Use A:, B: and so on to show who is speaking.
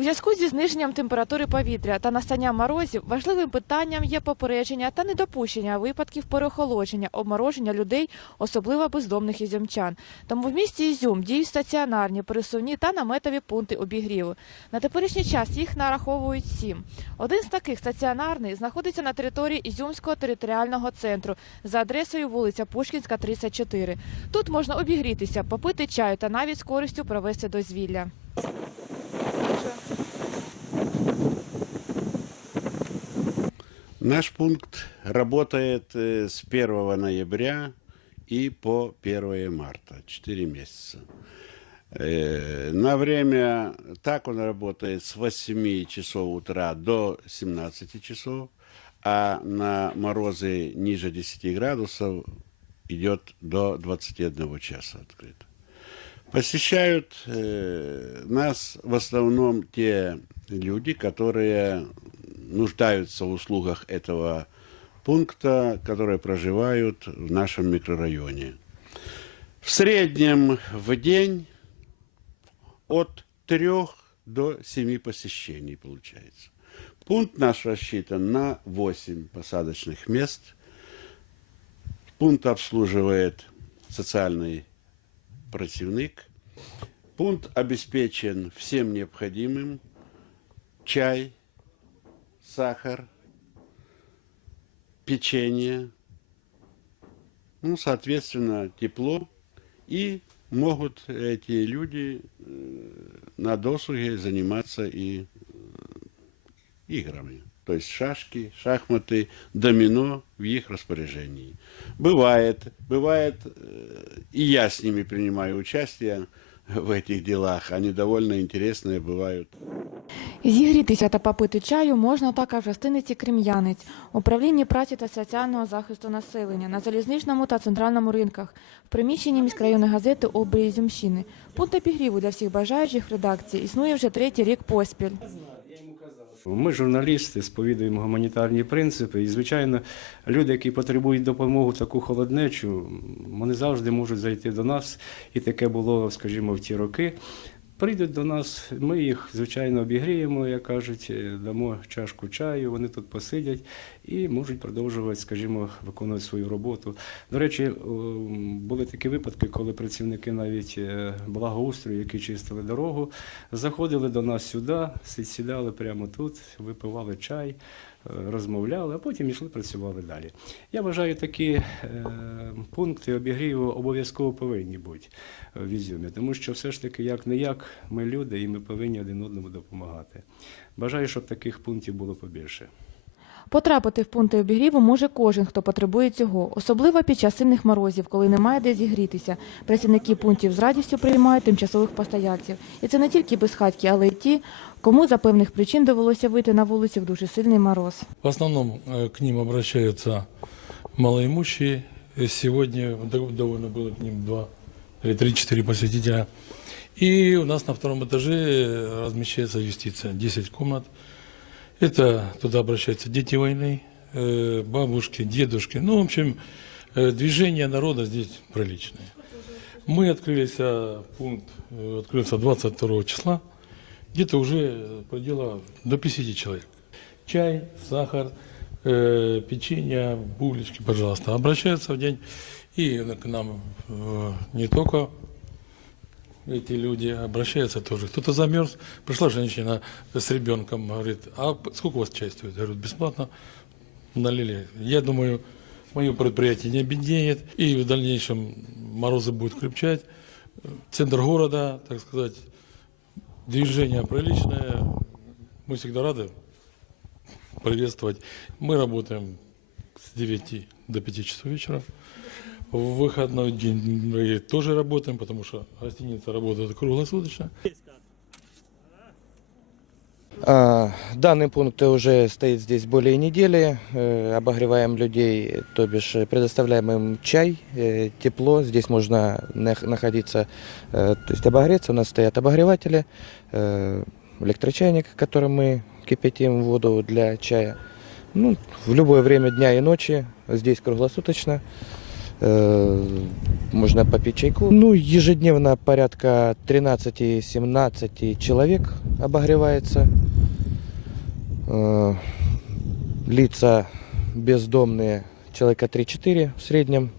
A: У зв'язку зі зниженням температури повітря та настанням морозів важливим питанням є попередження та недопущення випадків переохолодження, обмороження людей, особливо бездомних ізюмчан. Тому в місті Ізюм діють стаціонарні, пересувні та наметові пункти обігріву. На теперішній час їх нараховують сім. Один з таких стаціонарний знаходиться на території Ізюмського територіального центру за адресою вулиця Пушкінська, 34. Тут можна обігрітися, попити чаю та навіть з користю провести дозвілля.
B: Наш пункт работает э, с 1 ноября и по 1 марта, 4 месяца. Э, На время, так он работает с 8 часов утра до 17 часов, а на морозы ниже 10 градусов идет до 21 часа открыто. Посещают э, нас в основном те люди, которые нуждаются в услугах этого пункта, которые проживают в нашем микрорайоне. В среднем в день от 3 до 7 посещений получается. Пункт наш рассчитан на 8 посадочных мест. Пункт обслуживает социальный противник. Пункт обеспечен всем необходимым. Чай, сахар, печенье, ну, соответственно, тепло. И могут эти люди э, на досуге заниматься и э, играми. То есть шашки, шахматы, домино в их распоряжении. Бывает, бывает, э, и я с ними принимаю участие в этих делах. Они довольно интересные бывают.
A: Зігрітися та попити чаю можна також в гостиниці Крем'янець, управлінні праці та соціального захисту населення, на залізничному та центральному ринках, в приміщенні міськрайонної газети «Обрій Ізюмщини». Пункт обігріву для всіх бажаючих в редакції існує вже третій рік поспіль.
C: Ми, журналісти, сповідуємо гуманітарні принципи, і, звичайно, люди, які потребують допомоги таку холоднечу, вони завжди можуть зайти до нас. І таке було, скажімо, в ті роки. Прийдуть до нас, ми їх, звичайно, обігріємо, як кажуть, е, дамо чашку чаю, вони тут посидять і можуть продовжувати, скажімо, виконувати свою роботу. До речі, були такі випадки, коли працівники навіть е, благоустрою, які чистили дорогу, заходили до нас сюди, сі- сідали прямо тут, випивали чай, розмовляли, а потім йшли працювали далі. Я вважаю, такі е, пункти обігріву обов'язково повинні бути в Ізюмі, тому що все ж таки, як не як, ми люди і ми повинні один одному допомагати. Бажаю, щоб таких пунктів було побільше.
A: Потрапити в пункти обігріву може кожен, хто потребує цього, особливо під час сильних морозів, коли немає де зігрітися. Працівники пунктів з радістю приймають тимчасових постояльців. І це не тільки безхатьки, але й ті, кому за певних причин довелося вийти на вулицю в дуже сильний мороз.
D: В основном э, к ним обращаются малоимущие. И Сегодня дов- довольно было к ним два или три-четыре посетителя. И у нас на втором этаже э, размещается юстиция. 10 комнат. Это туда обращаются дети войны, э, бабушки, дедушки. Ну, в общем, э, движение народа здесь приличное. Мы открылись, а, пункт э, открылся 22 числа. Где-то уже продело до 50 человек. Чай, сахар, э, печенье, булочки, пожалуйста. Обращаются в день. И к нам не только эти люди обращаются тоже. Кто-то замерз. Пришла женщина с ребенком, говорит, а сколько у вас чай стоит? Я бесплатно налили. Я думаю, мое предприятие не обеднеет, и в дальнейшем морозы будут крепчать. Центр города, так сказать, движение приличное. Мы всегда рады приветствовать. Мы работаем с 9 до 5 часов вечера. В выходной день мы тоже работаем, потому что гостиница работает круглосуточно.
E: А, Данный пункт уже стоит здесь более недели. Э, Обогреваем людей, то бишь э, предоставляем им чай, э, тепло. Здесь можно нах- находиться, то есть обогреться. У нас стоят обогреватели, электрочайник, которым мы кипятим воду для чая. Ну, в любое время дня и ночи, здесь круглосуточно. Э, Можно попить чайку. Ну, ежедневно порядка 13-17 человек обогревается. Э, Лица бездомные человека 3-4 в среднем.